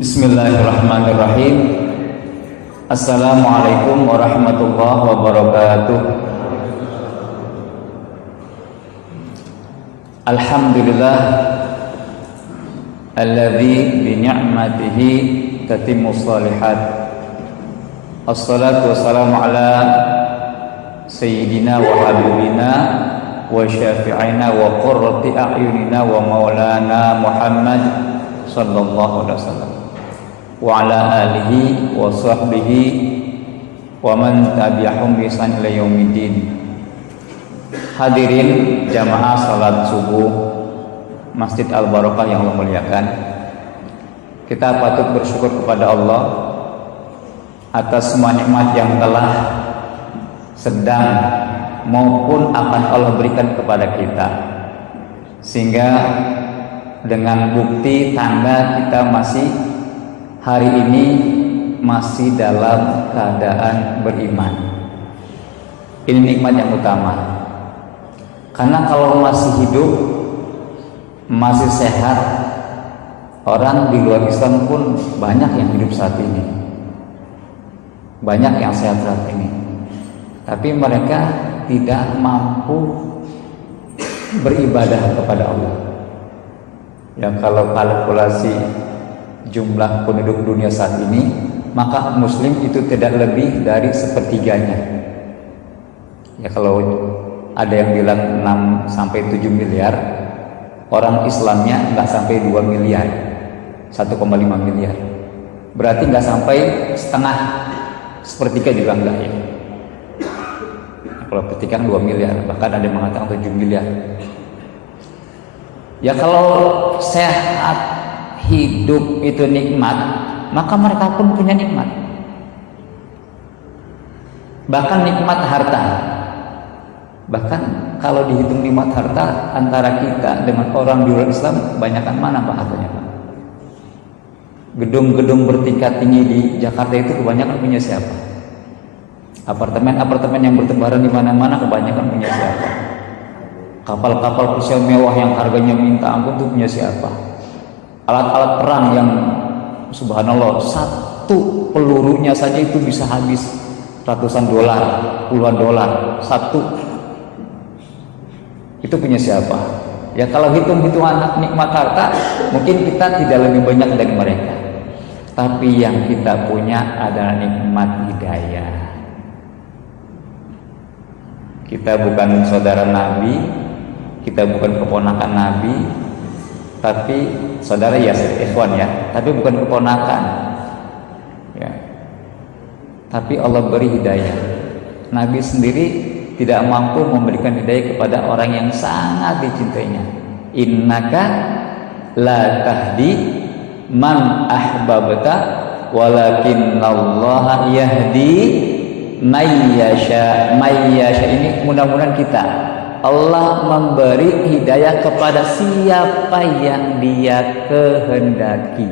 Bismillahirrahmanirrahim. Assalamualaikum warahmatullahi wabarakatuh. Alhamdulillah alladzi bi ni'matihi tatimmu shalihat. Assalatu wassalamu ala sayyidina wa habibina wa syafi'ina wa qurrati a'yunina wa maulana Muhammad sallallahu alaihi wasallam wa ala alihi wa sahbihi wa man tabi'ahum bi ihsan ila yaumiddin. Hadirin jamaah salat subuh Masjid Al-Barakah yang Allah muliakan, kita patut bersyukur kepada Allah atas semua nikmat yang telah, sedang maupun akan Allah berikan kepada kita, sehingga dengan bukti tanda kita masih hari ini masih dalam keadaan beriman. Ini nikmat yang utama, karena kalau masih hidup, masih sehat, orang di luar Islam pun banyak yang hidup saat ini, banyak yang sehat saat ini, tapi mereka tidak mampu beribadah kepada Allah. Ya, kalau kalkulasi jumlah penduduk dunia saat ini, maka muslim itu tidak lebih dari sepertiganya. Ya, kalau ada yang bilang 6-7 miliar, orang Islamnya nggak sampai 2 miliar, 1,5 miliar. Berarti nggak sampai setengah, sepertiga juga enggak ya. Kalau petikan 2 miliar, bahkan ada yang mengatakan 7 miliar. Ya, kalau sehat, hidup itu nikmat, maka mereka pun punya nikmat. Bahkan nikmat harta. Bahkan kalau dihitung nikmat harta antara kita dengan orang di luar Islam, banyakkan mana Pak hartanya Pak? Gedung-gedung bertingkat tinggi di Jakarta itu kebanyakan punya siapa? Apartemen-apartemen yang bertebaran di mana-mana kebanyakan punya siapa? Kapal-kapal pesiar mewah yang harganya minta ampun itu punya siapa? Alat-alat perang yang subhanallah, satu pelurunya saja itu bisa habis ratusan dolar, puluhan dolar satu. Itu punya siapa? Ya, kalau hitung-hitungan nikmat harta, mungkin kita tidak lebih banyak dari mereka. Tapi yang kita punya adalah nikmat hidayah. Kita bukan saudara Nabi, kita bukan keponakan Nabi, tapi saudara ya, ikhwan ya, tapi bukan keponakan. Ya. Tapi Allah beri hidayah. Nabi sendiri tidak mampu memberikan hidayah kepada orang yang sangat dicintainya. Innaka la tahdi man ahbabta walakinallaha yahdi mayyasha. Ini mudah-mudahan kita, Allah memberi hidayah kepada siapa yang Dia kehendaki.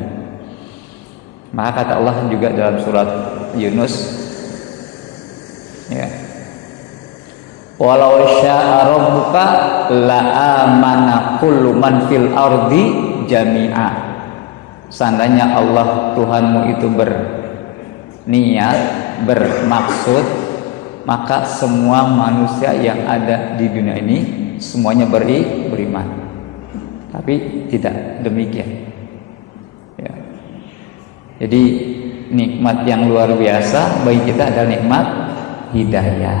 Maka kata Allah juga dalam surat Yunus, ya, walau syaa rabbuka la amana kullu man fil ardi jami'a. Seandainya Allah Tuhanmu itu berniat, bermaksud, maka semua manusia yang ada di dunia ini semuanya beriman. Tapi tidak demikian. Ya. Jadi nikmat yang luar biasa bagi kita adalah nikmat hidayah.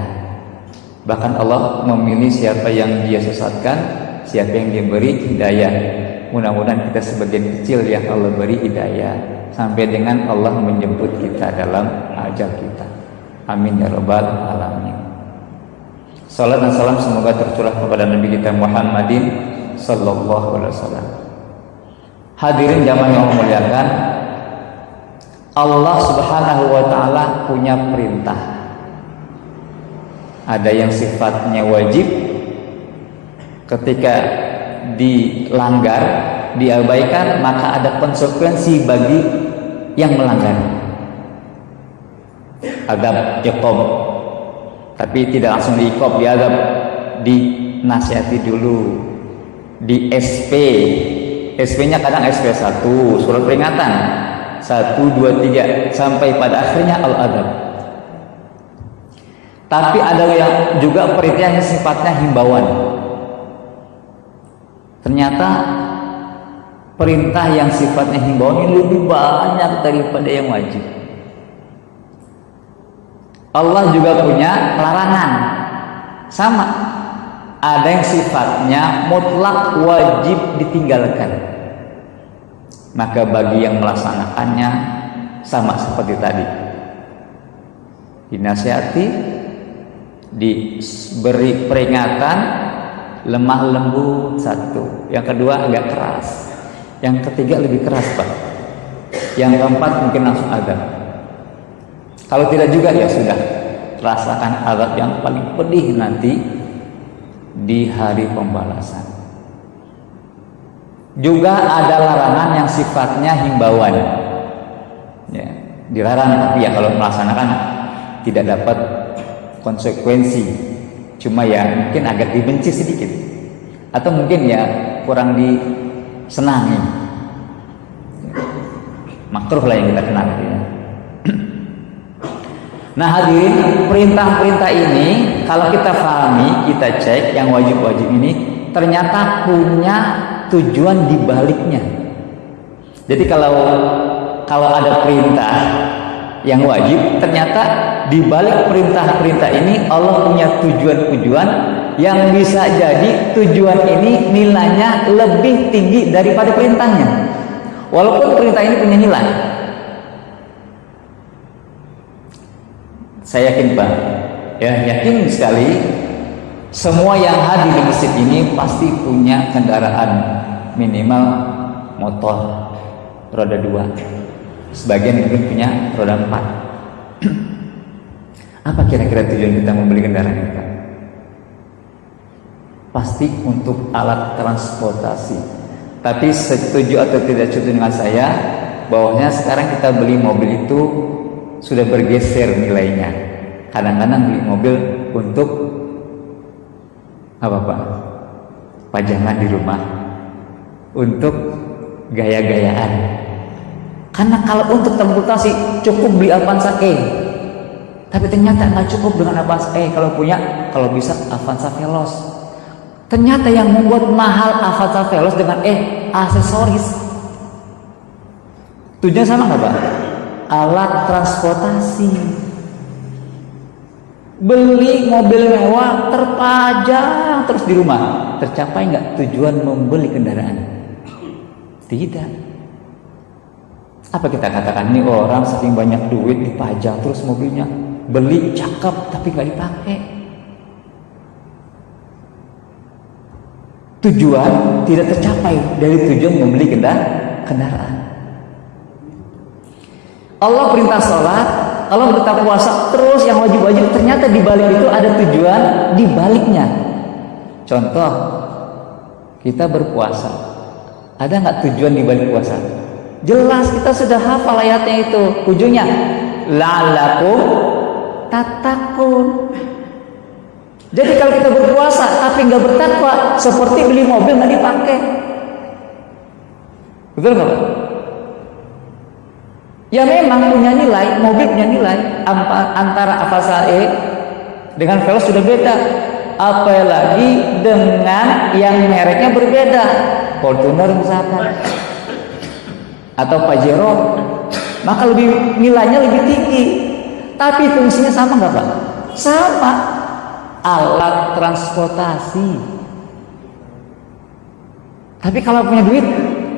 Bahkan Allah memilih siapa yang Dia sesatkan, siapa yang Dia beri hidayah. Mudah-mudahan kita sebagian kecil yang Allah beri hidayah, sampai dengan Allah menjemput kita dalam ajal kita. Amin ya rabbal alamin. Salat dan salam semoga tercurah kepada Nabi kita Muhammadin sallallahu alaihi wasallam. Hadirin jamaah yang memuliakan, Allah Subhanahu wa taala punya perintah. Ada yang sifatnya wajib, ketika dilanggar, diabaikan, maka ada konsekuensi bagi yang melanggar. Adab iqab, tapi tidak langsung diiqab, diadab, dinasihati dulu, di SP. SP-nya kadang SP1, surat peringatan. 1, 2, 3 sampai pada akhirnya al-adab. Tapi ada yang juga perintah yang sifatnya himbauan. Ternyata perintah yang sifatnya himbauan ini lebih banyak daripada yang wajib. Allah juga punya larangan. Sama. Ada yang sifatnya mutlak wajib ditinggalkan. Maka bagi yang melaksanakannya sama seperti tadi. Dinasihati, diberi peringatan, lemah lembut satu. Yang kedua agak keras. Yang ketiga lebih keras, Pak. Yang keempat mungkin langsung azab. Kalau tidak juga ya sudah, rasakan azab yang paling pedih nanti di hari pembalasan. Juga ada larangan yang sifatnya himbauan. Ya, dilarang, tapi ya kalau melaksanakan tidak dapat konsekuensi. Cuma ya mungkin agak dibenci sedikit. Atau mungkin ya kurang disenangi. Makruh lah yang kita kenal ya. Nah hadirin, perintah-perintah ini kalau kita pahami, kita cek yang wajib-wajib ini ternyata punya tujuan di baliknya. Jadi kalau ada perintah yang wajib, ternyata di balik perintah-perintah ini Allah punya tujuan-tujuan yang bisa jadi tujuan ini nilainya lebih tinggi daripada perintahnya. Walaupun perintah ini punya nilai. Saya yakin Pak, ya yakin sekali semua yang hadir di masjid ini pasti punya kendaraan minimal motor roda 2. Sebagian mungkin punya roda 4. Apa kira-kira tujuan kita membeli kendaraan ini Pak? Pasti untuk alat transportasi. Tapi setuju atau tidak setuju dengan saya, bahwasanya sekarang kita beli mobil itu sudah bergeser nilainya. Kadang-kadang beli mobil untuk apa Pak? Pajangan di rumah, untuk gaya-gayaan. Karena kalau untuk transportasi cukup beli Avanza E, tapi ternyata nggak cukup dengan Avanza E. Kalau bisa Avanza Veloz. Ternyata yang membuat mahal Avanza Veloz dengan aksesoris. Tujuannya sama nggak Pak? Alat transportasi. Beli mobil mewah terpajang terus di rumah, tercapai nggak tujuan membeli kendaraan? Tidak. Apa kita katakan ini orang saking banyak duit dipajang terus mobilnya, beli cakep tapi nggak dipakai? Tujuan tidak tercapai dari tujuan membeli kendaraan. Allah perintah sholat, Allah perintah puasa, terus yang wajib-wajib, ternyata di balik itu ada tujuan di baliknya. Contoh, kita berpuasa, ada nggak tujuan di balik puasa? Jelas kita sudah hafal ayatnya itu, ujungnya la'allakum tattaqun. Jadi kalau kita berpuasa tapi nggak bertakwa, seperti beli mobil nggak dipakai. Betul nggak Pak? Ya memang punya nilai, mobil punya nilai. Antara Avanza E dengan Veloz sudah beda. Apalagi dengan yang mereknya berbeda, Fortuner misalkan, atau Pajero, maka nilainya lebih tinggi. Tapi fungsinya sama nggak Pak? Sama. Alat transportasi. Tapi kalau punya duit,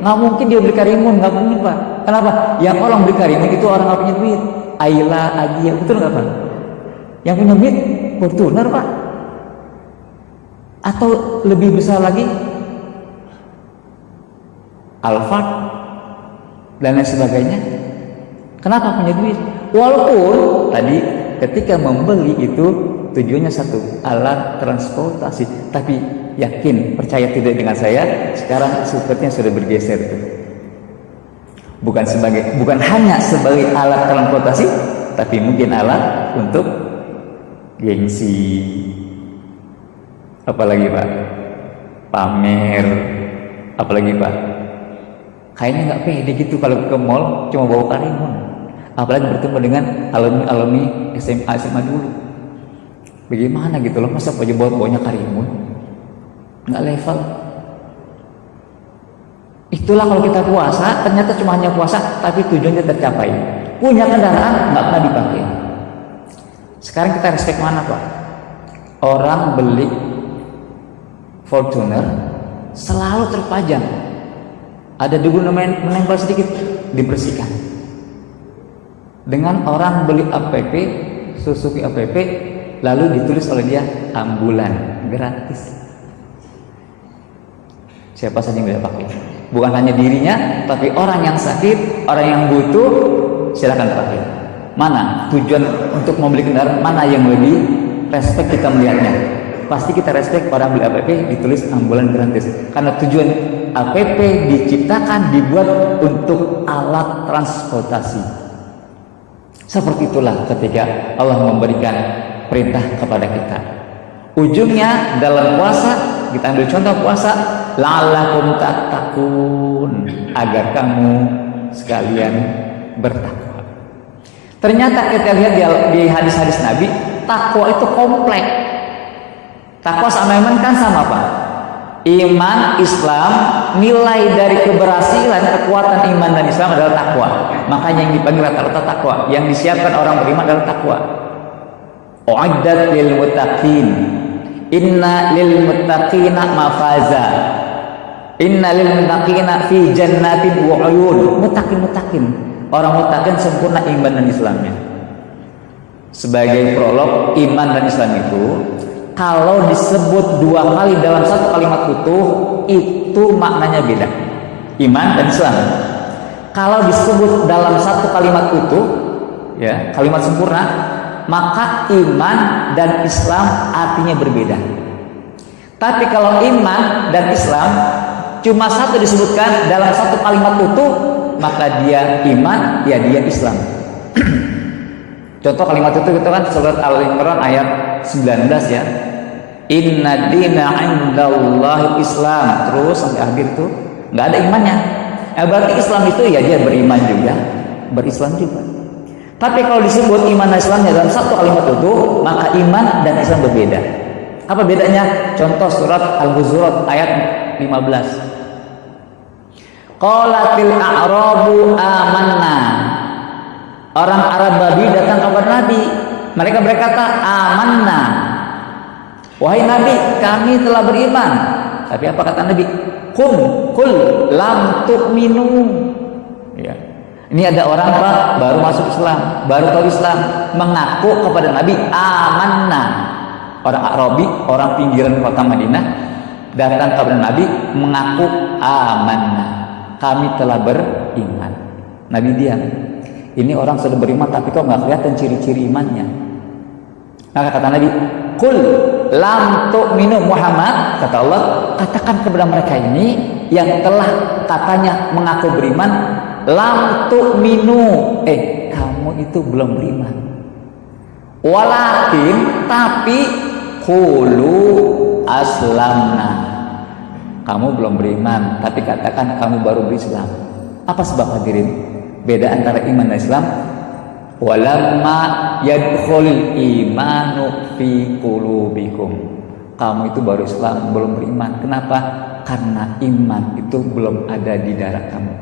nggak mungkin dia beli Karimun, nggak mungkin Pak. Kenapa? Yang orang beli Karimun itu orang nggak punya duit. Ayla, Agia, betul nggak Pak? Yang punya duit Fortuner Pak. Atau lebih besar lagi Alphard dan lain sebagainya. Kenapa punya duit? Walaupun tadi ketika membeli itu tujuannya satu, alat transportasi. Tapi yakin, percaya tidak dengan saya, sekarang sepertinya sudah bergeser itu. Bukan hanya sebagai alat transportasi, tapi mungkin alat untuk gengsi. Apalagi Pak? Pamer. Apalagi Pak? Kayaknya nggak pede gitu kalau ke mall cuma bawa karimun. Apalagi bertemu dengan alumni SMA dulu. Bagaimana gitu loh, masa aja bawanya karimun? Nggak level. Itulah kalau kita puasa, ternyata cuma hanya puasa, tapi tujuannya tercapai. Punya kendaraan nggak pernah dipakai. Sekarang kita respect mana Pak? Orang beli Fortuner selalu terpajang. Ada debu menempel sedikit, dibersihkan. Dengan orang beli APP, Suzuki APP, lalu ditulis oleh dia ambulan, gratis. Siapa saja yang bisa pakai. Bukan hanya dirinya, tapi orang yang sakit, orang yang butuh, silakan pakai. Mana tujuan untuk membeli kendaraan, mana yang lebih respect kita melihatnya? Pasti kita respect orang beli APP ditulis ambulan gratis. Karena tujuan APP diciptakan, dibuat untuk alat transportasi. Seperti itulah ketika Allah memberikan perintah kepada kita. Ujungnya dalam puasa, kita ambil contoh puasa, la'allakum tattaqun, agar kamu sekalian bertakwa. Ternyata kita lihat di hadis-hadis Nabi, takwa itu kompleks. Takwa sama iman kan sama Pak. Iman, Islam, nilai dari keberhasilan, kekuatan iman dan Islam adalah takwa. Makanya yang dipanggil rata-rata takwa, yang disiapkan orang beriman adalah takwa. U'iddat lil muttaqin. Inna lil muttaqina mafaza. Inna lil muttaqina fi jannatin wa uyun. Muttaqin. Orang muttaqin sempurna iman dan Islamnya. Sebagai prolog, iman dan Islam itu kalau disebut dua kali dalam satu kalimat utuh, itu maknanya beda. Iman dan Islam. Kalau disebut dalam satu kalimat utuh, ya, kalimat sempurna, maka iman dan Islam artinya berbeda. Tapi kalau iman dan Islam cuma satu disebutkan dalam satu kalimat utuh, maka dia iman, ya dia Islam. Contoh kalimat itu kan surat Al-Imran ayat 19 ya. Inna dina indallahi Islam. Terus sampai akhir tuh nggak ada imannya. Berarti Islam itu ya dia beriman juga, berislam juga. Tapi kalau disebut iman dan Islamnya dalam satu kalimat itu, maka iman dan Islam berbeda. Apa bedanya? Contoh surat Al-Hujurat ayat 15. Qalatil a'rabu amanna. Orang Arab Badui datang kepada Nabi. Mereka berkata, amanna. Wahai Nabi, kami telah beriman. Tapi apa kata Nabi? Kul lam tu'minu. Ya. Ini ada orang Pak baru masuk Islam, baru tahu Islam, mengaku kepada Nabi amanna. Orang Arabi, orang pinggiran kota Madinah datang kepada Nabi mengaku amanna. Kami telah beriman. Nabi diam. Ini orang sudah beriman tapi kok nggak kelihatan ciri-ciri imannya. Maka kata Nabi, Qul lam tu'minu Muhammad, kata Allah, katakan kepada mereka ini yang telah katanya mengaku beriman, lam tu'minu, kamu itu belum beriman. Walakin, tapi qulu aslamna. Kamu belum beriman, tapi katakan kamu baru berislam. Apa sebab hadirin? Beda antara iman dan Islam. Walamma yadkhulul imanu fi qulubikum. Kamu itu baru Islam, belum beriman. Kenapa? Karena iman itu belum ada di darah kamu.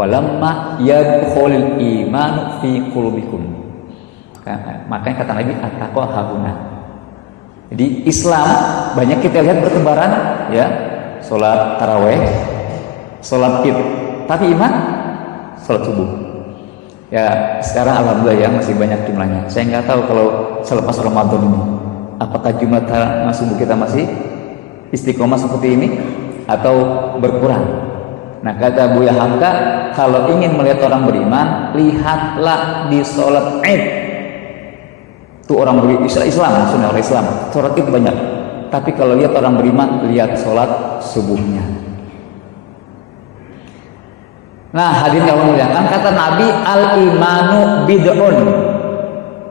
Walamma yadkhulul imanu fi qulubikum. Makanya kata Nabi at-taqwa hahuna. Jadi Islam banyak kita lihat bertebaran ya, sholat taraweh, sholat id, tapi iman sholat subuh. Ya sekarang alhamdulillah ya masih banyak jumlahnya. Saya nggak tahu kalau selepas Ramadan ini apakah jumlah subuh kita masih istiqomah seperti ini atau berkurang. Nah kata Buya Hamka, kalau ingin melihat orang beriman, lihatlah di sholat id. Itu orang Islam, maksudnya orang Islam. Sholat id banyak. Tapi kalau lihat orang beriman, lihat sholat subuhnya. Nah hadirin yang Allah muliakan, kata Nabi, al-imanu bid'un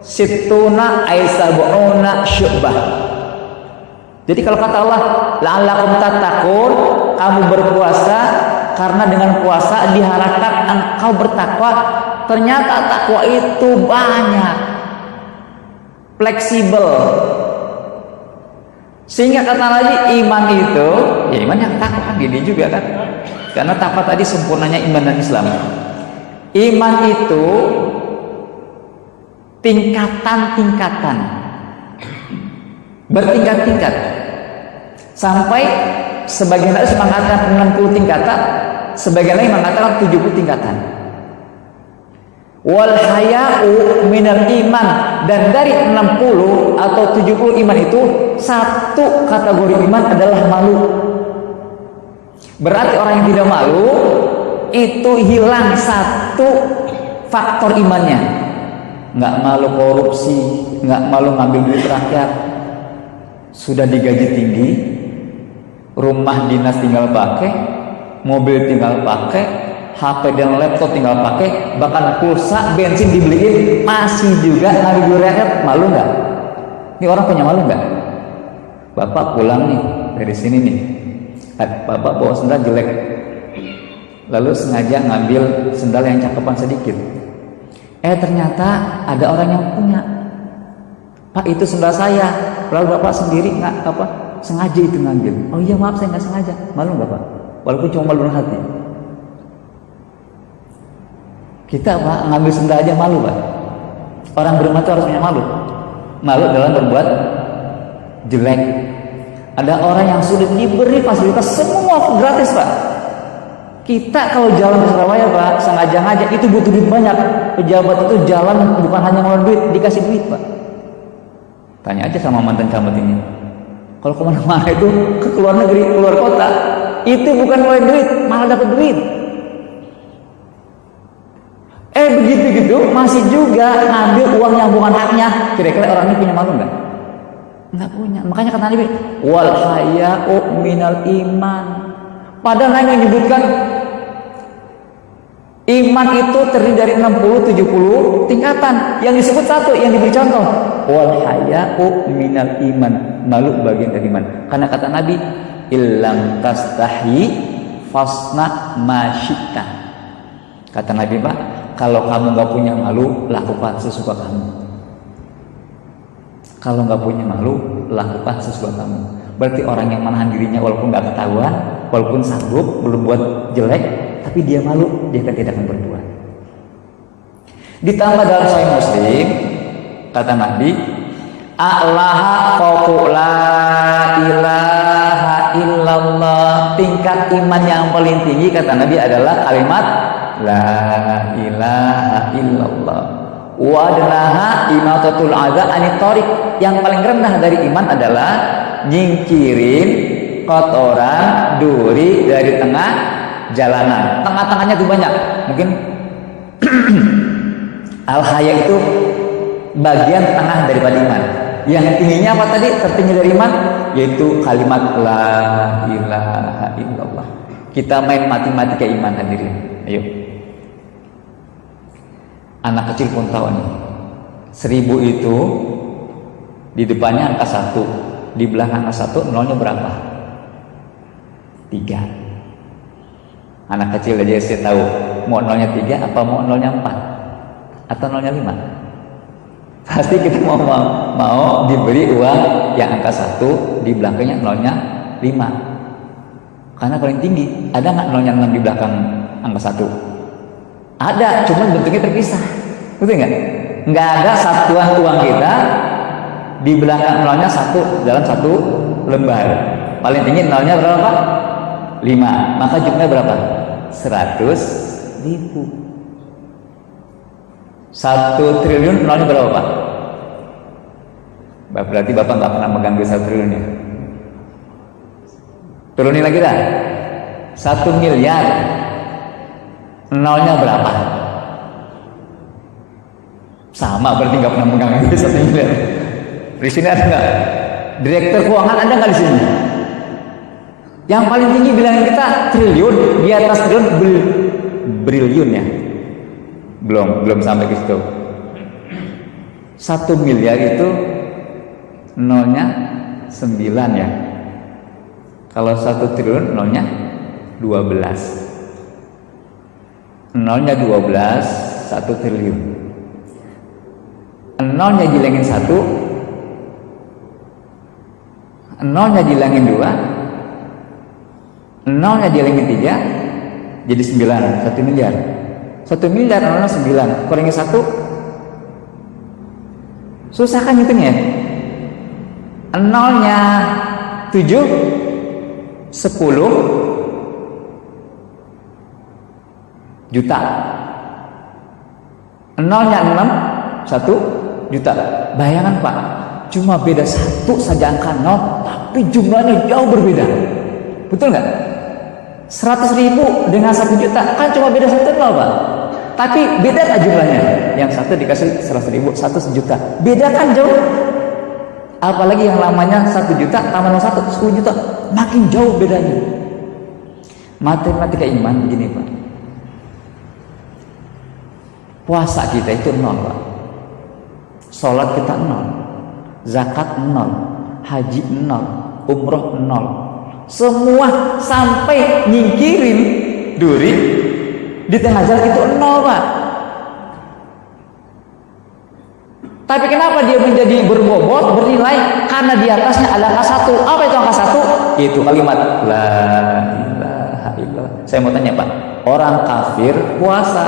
sittuna aisabu'una syu'bah. Jadi kalau kata Allah, la'allakum tattaqun, kamu berpuasa karena dengan puasa diharapkan engkau bertakwa. Ternyata takwa itu banyak, fleksibel. Sehingga kata lagi iman itu, ya iman yang takwa gini juga kan. Karena takwa tadi sempurnanya iman dan Islam. Iman itu tingkatan-tingkatan, bertingkat-tingkat. Sampai sebagian hadis mengatakan 60 tingkatan, sebagian lain mengatakan 70 tingkatan. Wal haya'u minal iman, dan dari 60 atau 70 iman itu satu kategori iman adalah malu. Berarti orang yang tidak malu itu hilang satu faktor imannya. Nggak malu korupsi, nggak malu ngambil duit rakyat, sudah digaji tinggi, rumah dinas tinggal pakai, mobil tinggal pakai, HP dan laptop tinggal pakai, bahkan pulsa, bensin dibeliin, masih juga ngambil duit rakyat. Malu nggak? Ini orang punya malu nggak? Bapak pulang nih dari sini nih, bapak bawa sendal jelek, lalu sengaja ngambil sendal yang cakepan sedikit. Ternyata ada orang yang punya. Pak, itu sendal saya. Lalu bapak sendiri nggak sengaja itu ngambil. Oh iya maaf, saya nggak sengaja. Malu nggak Pak? Walaupun cuma malu hati. Kita Pak ngambil sendal aja malu Pak. Orang beriman itu harus punya malu. Malu dalam berbuat jelek. Ada orang yang sudah diberi fasilitas semua gratis Pak. Kita kalau jalan ke Surabaya Pak, sengaja-ngaja itu butuh duit banyak. Pejabat itu jalan bukan hanya mau duit, dikasih duit Pak. Tanya aja sama mantan camat ini. Kalau kemana-mana itu ke luar negeri, keluar kota, itu bukan mulai duit, malah dapat duit. Begitu gitu masih juga ngambil uang yang bukan haknya. Kira-kira orang ini punya malu nggak? Nggak punya. Makanya kata Nabi, wal haya'u minal iman. Padahal Nabi menyebutkan iman itu terdiri dari 60-70 tingkatan. Yang disebut satu, yang diberi contoh, wal haya'u minal iman, malu bagian dari iman. Karena kata Nabi, illam tastahi fasna ma syi'ta. Kata Nabi Pak, kalau kamu nggak punya malu, lakukan sesuka kamu. Kalau nggak punya malu, lakukan sesuka kamu. Berarti orang yang menahan dirinya walaupun nggak ketahuan, walaupun sanggup, belum buat jelek, tapi dia malu, dia kan tidak akan berbuat. Ditambah dalam Sahih Muslim, kata Nabi, a'laha qawlu la ilaha illallah. Tingkat iman yang paling tinggi kata Nabi adalah kalimat la ilaha illallah. Wa adnaha imatatul adza anit thariq. Yang paling rendah dari iman adalah nyingkirin kotoran duri dari tengah jalanan. Tengah-tengahnya itu banyak. Mungkin al-haya itu bagian tengah daripada iman. Yang tingginya apa tadi? Tertinggi dari iman yaitu kalimat la ilaha illallah. Kita main matematika iman hadirin. Ayo. Anak kecil pun tahu nih. 1000 itu di depannya angka 1, di belakang angka 1 nolnya berapa? 3. Anak kecil aja saya tahu mau nolnya 3 apa mau nolnya 4 atau nolnya 5. Pasti kita mau diberi uang yang angka 1, di belakangnya nolnya 5. Karena paling tinggi. Ada nggak nolnya 6 di belakang angka 1? Ada, cuman bentuknya terpisah. Betul nggak? Nggak ada satuan uang kita di belakang nolnya 1 dalam 1 lembar. Paling tinggi nolnya berapa? 5. Maka jumlahnya berapa? 100.000. 1 triliun nolnya berapa Pak? Berarti Bapak nggak pernah megang 1 triliun ya? Turunin lagi dah. 1 miliar nolnya berapa? Sama, berarti nggak pernah megang 1 miliar. Di sini ada nggak? Direktur keuangan ada nggak di sini? Yang paling tinggi bilangin kita triliun, di atas triliun briliun ya. Belum sampai ke situ. 1 miliar itu nolnya 9 ya. Kalau 1 triliun nolnya 12. Nolnya 12, 1 triliun. Nolnya dihilangin 1, nolnya dihilangin 2, nolnya dihilangin 3, jadi 9, 1 miliar. 1 miliar nolnya 9, kurangi 1, susah kan hitungnya? Nolnya 7, 10 juta. Nolnya 6, 1 juta. Bayangan Pak, cuma beda 1 saja angka 0, tapi jumlahnya jauh berbeda. Betul nggak? 100.000 dengan 1 juta kan cuma beda 1 nol Pak. Tapi beda nggak jumlahnya? Yang 1 dikasih 100.000, 1 sejuta. Beda kan jauh. Apalagi yang lamanya 1 juta tambah 1, 10 juta, makin jauh bedanya. Matematika iman begini Pak. Puasa kita itu 0 Pak. Sholat kita 0, zakat 0, haji 0, umroh 0. Semua sampai nyingkirin duri di tengah jalan itu 0 Pak. Tapi kenapa dia menjadi berbobot, bernilai? Karena di atasnya ada angka 1. Apa itu angka 1? Yaitu kalimat la ilaha illallah. Saya mau tanya Pak, orang kafir puasa,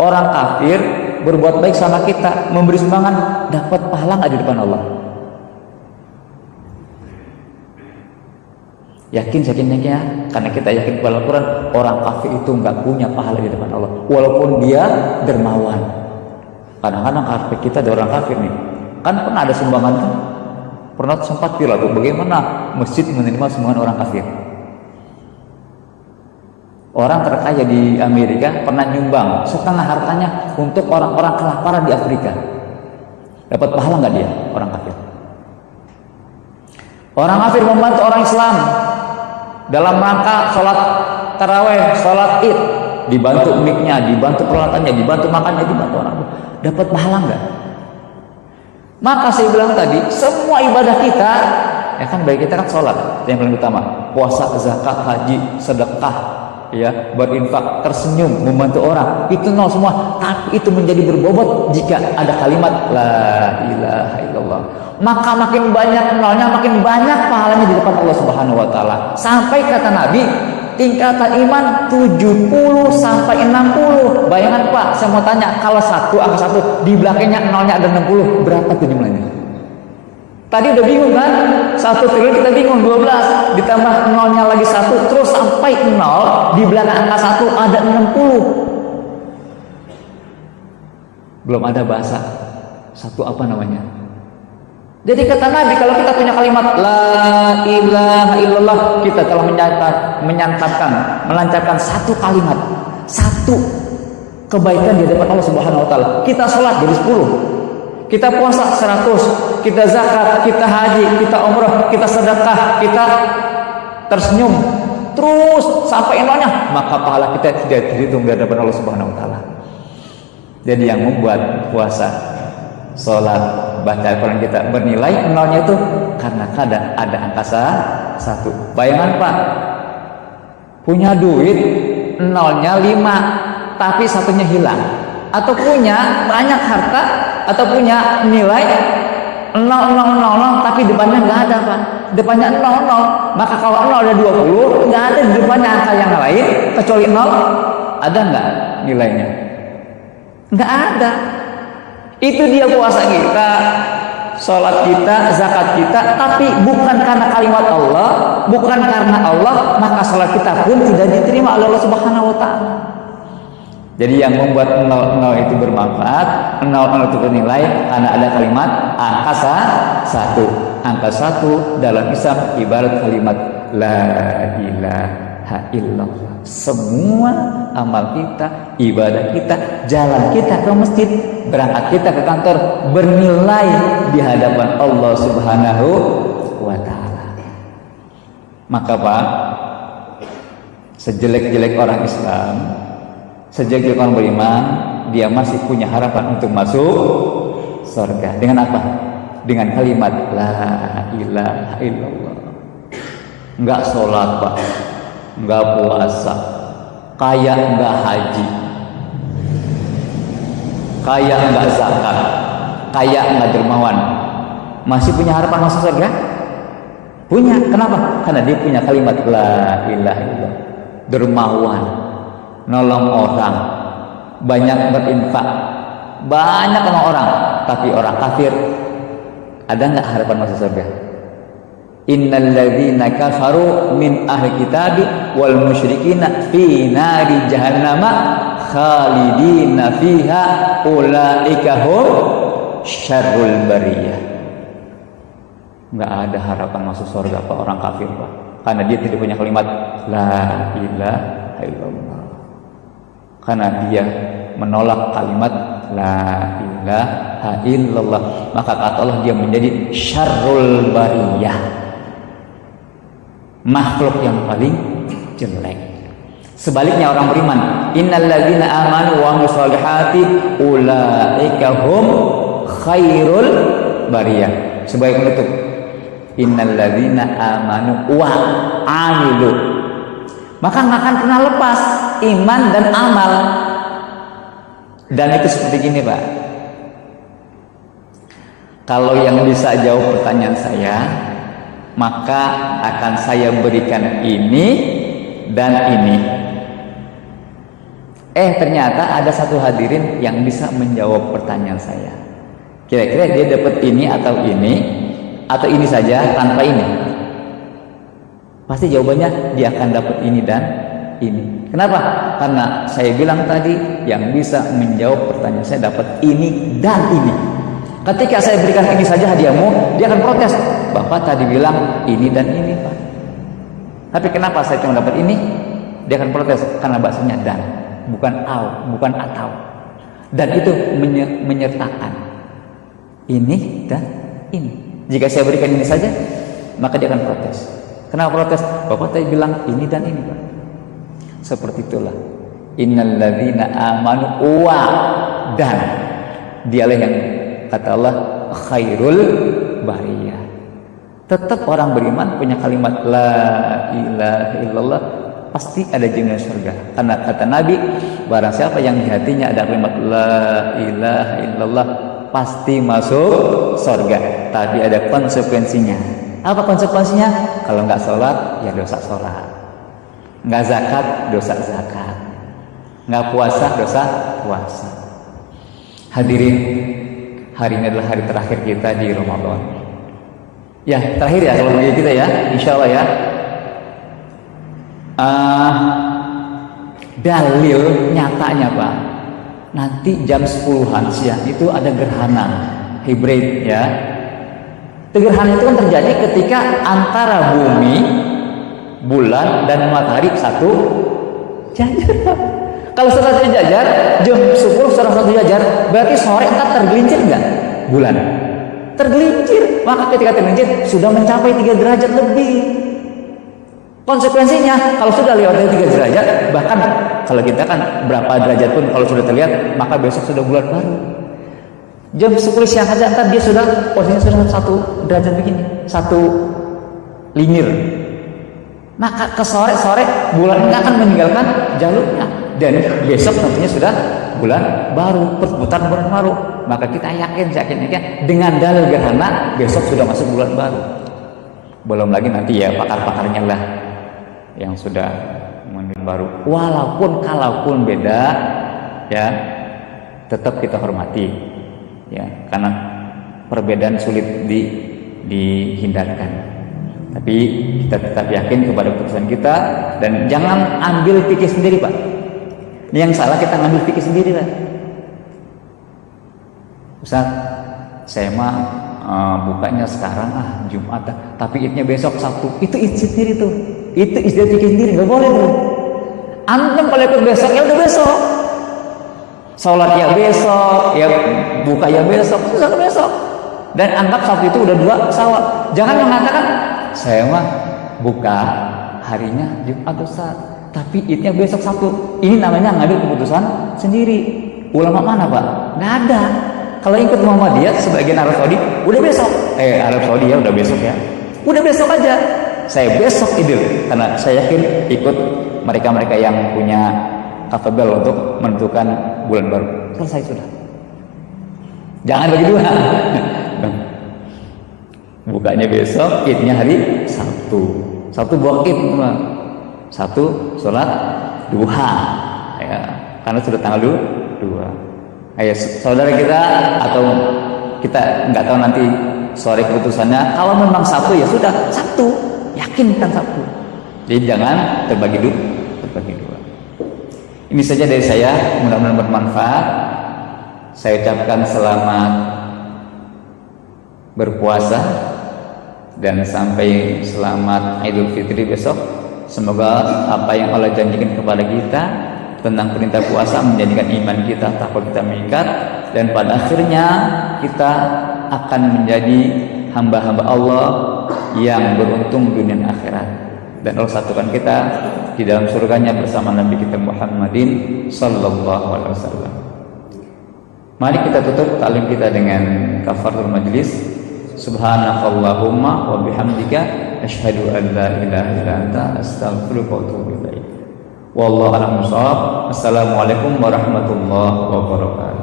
orang kafir berbuat baik sama kita, memberi sumbangan, dapat pahala nggak di depan Allah? Yakin ya, karena kita yakin pada Al-Quran, orang kafir itu nggak punya pahala di depan Allah, walaupun dia dermawan. Kadang-kadang kafir kita ada orang kafir nih, kan pernah ada sumbangan kan? Pernah sempat viral tuh, bagaimana masjid menerima sumbangan orang kafir. Orang terkaya di Amerika pernah nyumbang setengah hartanya untuk orang-orang kelaparan di Afrika. Dapat pahala nggak dia, orang kafir? Orang kafir membantu orang Islam dalam rangka sholat taraweh, sholat id, dibantu mic-nya, dibantu peralatannya, dibantu makannya, dibantu orang. Dapat pahala nggak? Maka saya bilang tadi, semua ibadah kita, ya kan, baik kita kan sholat yang paling utama, puasa, zakat, haji, sedekah, ya, berinfak, tersenyum, membantu orang, itu 0 semua. Tapi itu menjadi berbobot jika ada kalimat la ilaha illallah. Maka makin banyak nolnya, makin banyak pahalanya di depan Allah Subhanahu wa taala. Sampai kata Nabi, tingkatan iman 70 sampai 60. Bayangan Pak, saya mau tanya, kalau angka 1 di belakangnya nolnya ada 60, berapa tuh jumlahnya? Tadi udah bingung kan? 1 triliun kita bingung, 12 ditambah nolnya lagi 1, terus sampai 0 di belakang angka 1 ada 60. Belum ada bahasa 1 apa namanya. Jadi kata Nabi, kalau kita punya kalimat la ilaha illallah, kita telah melancarkan 1 kalimat, 1 kebaikan di hadapan Allah Subhanahu wa taala. Kita sholat jadi 10, kita puasa 100, kita zakat, kita haji, kita umrah, kita sedekah, kita tersenyum, terus sampai nolnya, maka pahala kita tidak terhitung di hadapan Allah Subhanahu wa taala. Jadi yang membuat puasa, sholat, baca Al-Quran kita bernilai nolnya itu karena kadang ada angka 1. Bayangan Pak, punya duit nolnya 5 tapi 1-nya hilang, atau punya banyak harta, atau punya nilai 0, tapi depannya nggak ada Pak, depannya 0. Maka kalau 0 ada 20, nggak ada di depannya angka yang lain kecuali 0. Ada nggak nilainya? Nggak ada. Itu dia puasa kita, sholat kita, zakat kita, tapi bukan karena kalimat Allah, bukan karena Allah, maka sholat kita pun tidak diterima oleh Allah Subhanahu wa taala. Jadi yang membuat 0 itu bermanfaat, 0 itu bernilai karena ada kalimat angka 1. Angka 1 dalam Islam ibarat kalimat la ilaha illallah. Semua amal kita, ibadah kita, jalan kita ke masjid, berangkat kita ke kantor bernilai di hadapan Allah Subhanahu wa taala. Maka Pak, sejelek-jelek orang Islam, sejelek orang beriman, dia masih punya harapan untuk masuk surga. Dengan apa? Dengan kalimat la ilaha illallah. Enggak sholat Pak, enggak puasa, kaya enggak haji, kaya nggak zakat, kaya nggak dermawan, masih punya harapan masuk surga? Punya. Kenapa? Karena dia punya kalimat la ilaha illallah, dermawan, nolong orang, banyak berinfak, banyak sama orang. Tapi orang kafir, ada nggak harapan masuk surga? Innal ladzina kafaru min ahli kitabi wal musyrikina fi nari jahannama khalidina fiha ulaika hum syarrul bariyah. Nggak ada harapan masuk surga Pak orang kafir Pak, karena dia tidak punya kalimat la ilaha illallah, karena dia menolak kalimat la ilaha illallah, maka kata Allah dia menjadi syarrul bariyah, makhluk yang paling jelek. Sebaliknya orang beriman, innal ladzina amanu wa amilus solihati ulaika hum khairul bariyah. Sebagai penutup, innal ladzina amanu wa amilu, maka nggak akan pernah lepas iman dan amal. Dan itu seperti gini Pak, kalau yang bisa jawab pertanyaan saya, maka akan saya berikan ini dan ini. Ternyata ada satu hadirin yang bisa menjawab pertanyaan saya. Kira-kira dia dapat ini, atau ini saja tanpa ini? Pasti jawabannya dia akan dapat ini dan ini. Kenapa? Karena saya bilang tadi, yang bisa menjawab pertanyaan saya dapat ini dan ini. Ketika saya berikan ini saja hadiahmu, dia akan protes. Bapak tadi bilang ini dan ini Pak. Tapi kenapa saya cuma dapat ini? Dia akan protes karena bahasanya dan, bukan bukan atau. Dan itu menyertakan ini dan ini. Jika saya berikan ini saja, maka dia akan protes. Kenapa protes? Bapak tadi bilang ini dan ini Pak. Seperti itulah innal ladzina amanu wa dan, dialah yang kata Allah khairul bariyah. Tetap orang beriman punya kalimat la ilaha illallah, pasti ada jaminan surga. Karena kata Nabi, barang siapa yang di hatinya ada kalimat la ilaha illallah pasti masuk surga. Tapi ada konsekuensinya. Apa konsekuensinya? Kalau nggak sholat, ya dosa sholat. Nggak zakat, dosa zakat. Nggak puasa, dosa puasa. Hadirin, hari ini adalah hari terakhir kita di Ramadan. Ya, terakhir ya kalau bagi kita ya, insya Allah ya. Dalil nyatanya Pak, nanti jam 10-an siang itu ada gerhana hibrid ya. Gerhana itu kan terjadi ketika antara bumi, bulan dan matahari satu jajar. Kalau sudah satu jajar, jam 10 sudah satu jajar, berarti sore entar tergelincir nggak bulan? Tergelincir. Maka ketika tergelincir sudah mencapai 3 derajat lebih. Konsekuensinya kalau sudah lewat dari 3 derajat, bahkan kalau kita kan berapa derajat pun kalau sudah terlihat, maka besok sudah bulan baru. Jam 10 siang saja entar dia sudah posisinya sudah 1 derajat begini, 1 linear. Maka ke sore-sore bulan akan meninggalkan jalurnya, dan besok tentunya sudah bulan baru, perputaran bulan baru. Maka kita yakin dengan dalil gerhana besok sudah masuk bulan baru. Belum lagi nanti ya pakar-pakarnya lah yang sudah menunjuk baru. Kalaupun beda ya, tetap kita hormati ya, karena perbedaan sulit dihindarkan. Tapi kita tetap yakin kepada keputusan kita dan jangan ambil pikir sendiri Pak. Ini yang salah, kita ngambil pikir sendiri lah. Ustaz, saya mah bukanya sekarang Jumat, tapi idnya besok Sabtu. Itu id sendiri tuh. Itu id pikir sendiri, nggak boleh tuh. Antum kalau ikut besok ya udah besok. Sholat ya besok, ya buka ya besok, susah besok. Dan anggap Sabtu itu udah 2 sawal. Jangan mengatakan saya mah buka harinya Jumat Ustaz, tapi idnya besok Sabtu. Ini namanya ngambil keputusan sendiri. Ulama mana Pak? Nggak ada. Kalau ikut Muhammadiyah sebagian Arab Saudi, udah besok. Arab Saudi ya udah besok ya. Udah besok aja. Saya besok idul, karena saya yakin ikut mereka-mereka yang punya kapabel untuk menentukan bulan baru. Selesai sudah. Jangan bagi dua. Bukanya besok, idnya hari Sabtu. Sabtu buat id, satu sholat duha, ya, karena sudah tanggal 2. Ayo saudara kita atau kita nggak tahu nanti sore keputusannya. Kalau memang Sabtu ya sudah Sabtu, yakinkan Sabtu. Jadi jangan terbagi dua. Ini saja dari saya, mudah-mudahan bermanfaat. Saya ucapkan selamat berpuasa dan sampai selamat Idul Fitri besok. Semoga apa yang Allah janjikan kepada kita tentang perintah puasa menjadikan iman kita, takwa kita meningkat, dan pada akhirnya kita akan menjadi hamba-hamba Allah yang beruntung dunia dan akhirat. Dan Allah satukan kita di dalam surganya bersama Nabi kita Muhammadin sallallahu alaihi wasallam. Mari kita tutup taklim kita dengan kafaratul majlis. Subhanakallahumma wa bihamdika asyhadu an la ilaha illa anta astaghfiruka wa atubu ilaik. Wallahu a'lam bishawab. Assalamualaikum warahmatullahi wabarakatuh.